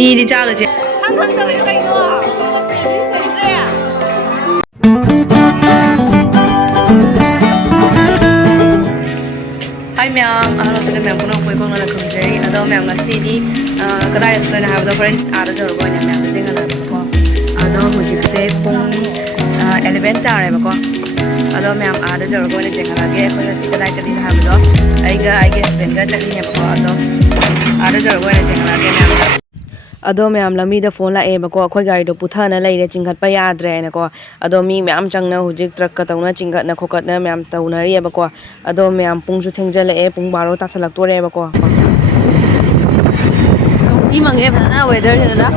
미리 자르지. Hai mèo, hello xin chào mèo của nông quê con là cùng chơi. Ở đâu mèo là CD. Cái đây là tôi làm được friend. Ở đâu rồi nhà mèo là chính là con. Ở đâu mình chỉ sẽ cùng elementar này mà con. Ở đâu mèo ở đâu rồi con là chính là cái chỉ cái đây chơi làm đó. Ai cái spend cái chơi nhà con ở đâu rồi con là chính là cái mèo. Ado ma'am lami da phone la e ba ko khoi gari do puthana leire chingkhat pa yadre na ko ado mi ma'am changna hujik truck ka tawna chingkhat na khokat na ma'am tawna ri ba ko ado ma'am pung ju thengjale e pung 12 ta salak to re ba ko ti mangi bana weather ni da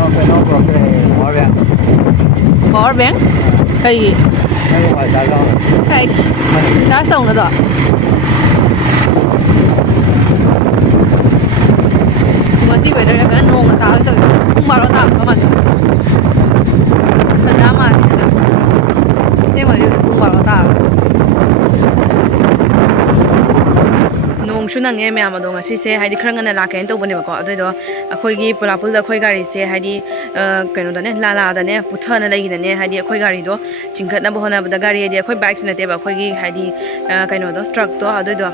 power bank kai kai charge song na da Masih weather ya kan nong ta ta pung 12 ta ka ma sa ma se ma ju pung 12 ta nong chu nang e me ma do nga si se haidi khara ngana la ken to bone ba ko adoi do akhoi gi pulapul da khoi gari se haidi kaino da ne la da ne puthana lai gi ne haidi akhoi gari do chingkhat na bo na ba da gari di akhoi bike na te ba akhoi gi haidi kaino do truck do adoi do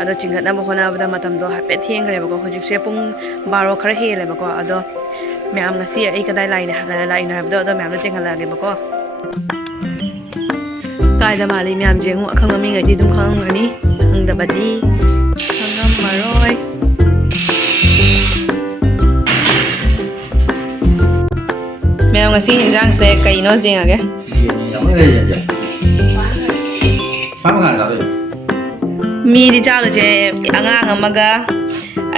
ado chingkhat na bo na ba da matam do hape thieng re ba ko hojik se pung 12 khara he le ba ko ado ma'am ngasi ai kadai lai na ba do ma'am na chinghala ge ba ko kai da mali ma'am jengu akhang mi ngai di dum khang ani ang da ba di khang maroi ma'am ngasi hinjang se kai no jeng age mi di chalo je angang amaga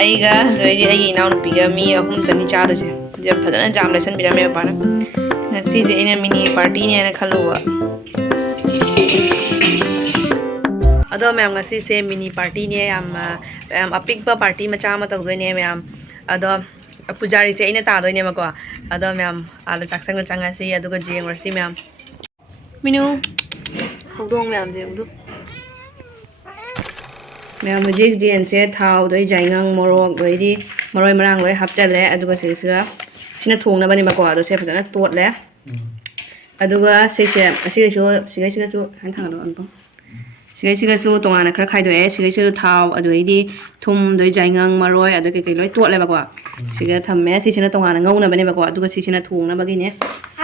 aiga doi ai inaw nu piga mi ahum tani chalo je je phadana jam lesson bira me bana ngasi je ina mini party ne na khalowa ado ma'am ngasi se mini party ne am apik pa party macha ma tawdoi ne ma'am ado pujari se ina ta doi ne ma ko ado ma'am ala chaksang changa si aduga jeng rasi ma'am minu hudong ma'am je udu ma'am mujik jen se thau doi jaingang morok doi di moroi marang loi hapchale aduga se sina thong na bani ma ko ado se phadana tot le aduga se sigai su han thang do anpong sigai su tongana khara khai doe sigai su thau adoi di thum doi jaingang maroi adu ke loi tot le ba ko siga thamme sina tongana ngau na bani ba ko aduga sina thong na bagi ne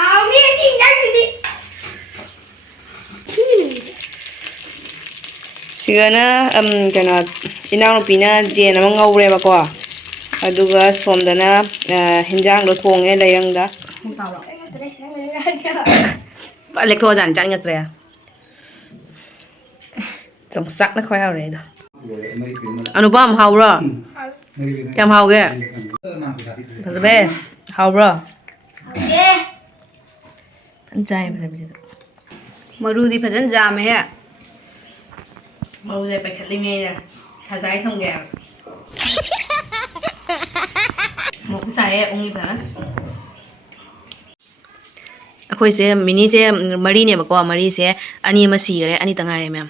hau ni ting dang di sigana kana inaw pina je na ngau re ba ko aduga somdana hinjang do thong e layang da ba le ko jan jan ngat re trong sắc nó khoai hao rồi đó anupam hao rồi chăm hao kìa phải bé hao rồi anh trai phải làm gì maru đi phải dẫn già mày hả maru đi phải khát lên nghe nè xả trái không kìa một cái xài ông đi phải akhoi se mini se mari ne ba ko mari se ani ma si re ani tanga re ma'am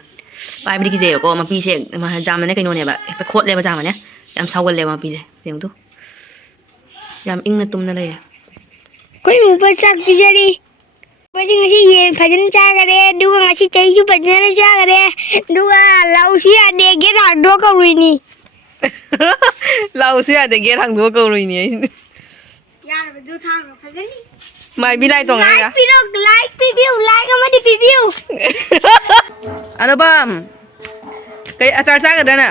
pai bi ki je ko ma pi se ma jam ne kai no ne ba ta khot le ba jam ne yam sawal le ma pi je deng tu yam ing na tum na le koi mu pa sak pi jari ba jing si yen phajan cha ga re du ga si chai ju pa ne cha ga re du ga lau si a de ge ra do ka ri ni lau si a de ge thang do ko ri ni ya ba du thang ro phajan ni mai bi lai tong ai ga like review like ama di review ano bam kai achar cha ga dana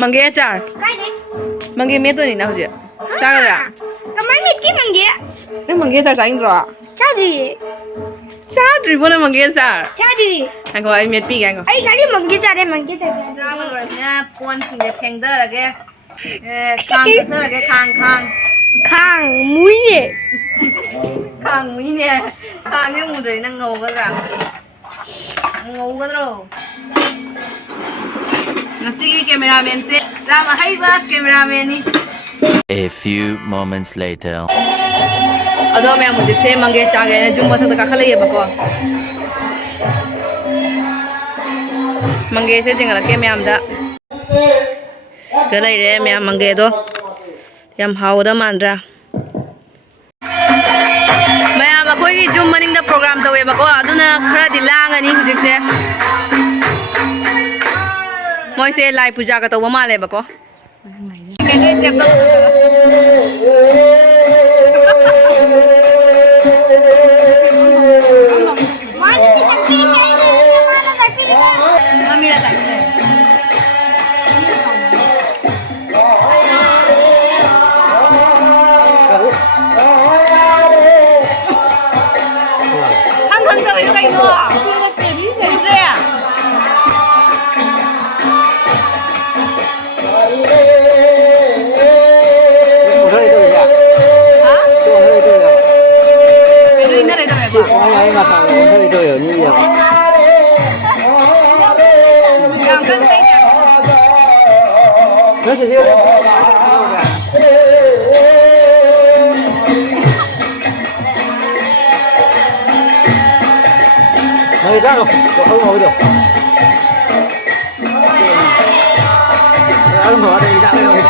mangge achar kai de mangge me to ni na hoje cha ga da kamai mit ki mangge na mangge achar cha indro cha dri bona mangge achar cha di anh ko ai met pi ga ngo ai kali mangge cha cha ma ro nya pon sing de theng da ra ge khang da ra ge khang khang mũi nè khang mũi nè khang cái mùi đấy nó ngầu cái rằng ngầu cái rồi ngasi cái cameraman sẽ ra mà hay ba cameraman đi A few moments later. ở đâu mẹ một chiếc xe mang cái cha cái chúng mà thật cả khá là bà con mang cái xe chừng là cái mẹ đó cái này đấy mẹ mang cái đó em hao đó mà ra ꯃꯌꯥꯝ ꯑꯩꯈꯣꯏꯒꯤ ꯖꯨꯝ ꯃꯅꯤꯡꯗ programme ꯇꯧꯋꯦꯕꯀꯣ ꯑꯗꯨꯅ ꯈꯔꯗꯤ ꯂꯥꯡꯉꯅꯤ ꯍꯧꯖꯤꯛꯁꯦ ꯃꯣꯏꯁꯦ ꯂꯥꯏ ꯄꯨꯖꯥꯒ ꯇꯧꯕ ꯃꯥꯜꯂꯦꯕꯀꯣ Mày ra không? Không ngồi được. Không ngồi đây ra đây rồi.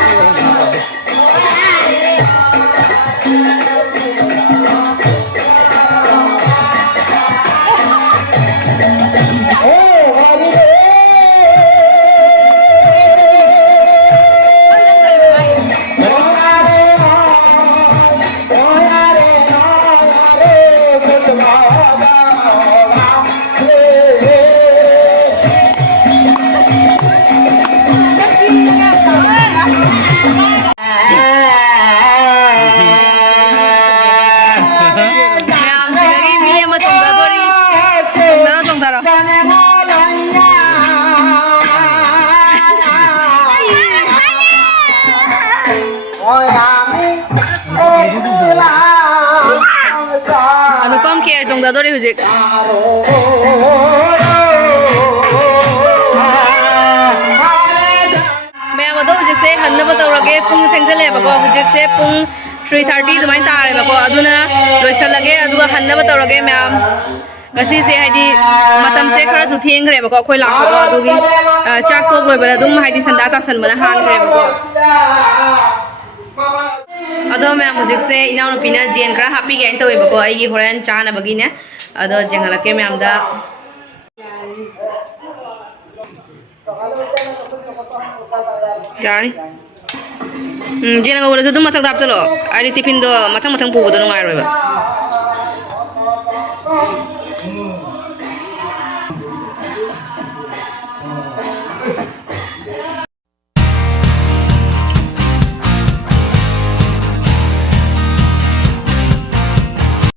अनुपम केयर चोंगदादोरे हुजिक मैम अदो हुजिक से हन्नब तौरगे पुंग थेंगजलेबको हुजिक से पुंग 3:30 दुमाइन तारेबको अदुना लोइसलगे अदुगा हन्नब तौरगे ma'am ngasi se haidi matam te khara su thiengre ba ko khoi lak ko adugi chak tok loi ba dum haidi sanda ta san mana han gre ba ko ado me music se ina no pina gen kra happy gain to ba ko ai gi horan cha na bagi ne ado jengala ke me amda jari jena ba wala dum matak dap chalo ai tiffin do matang matang pu bo do ngai ba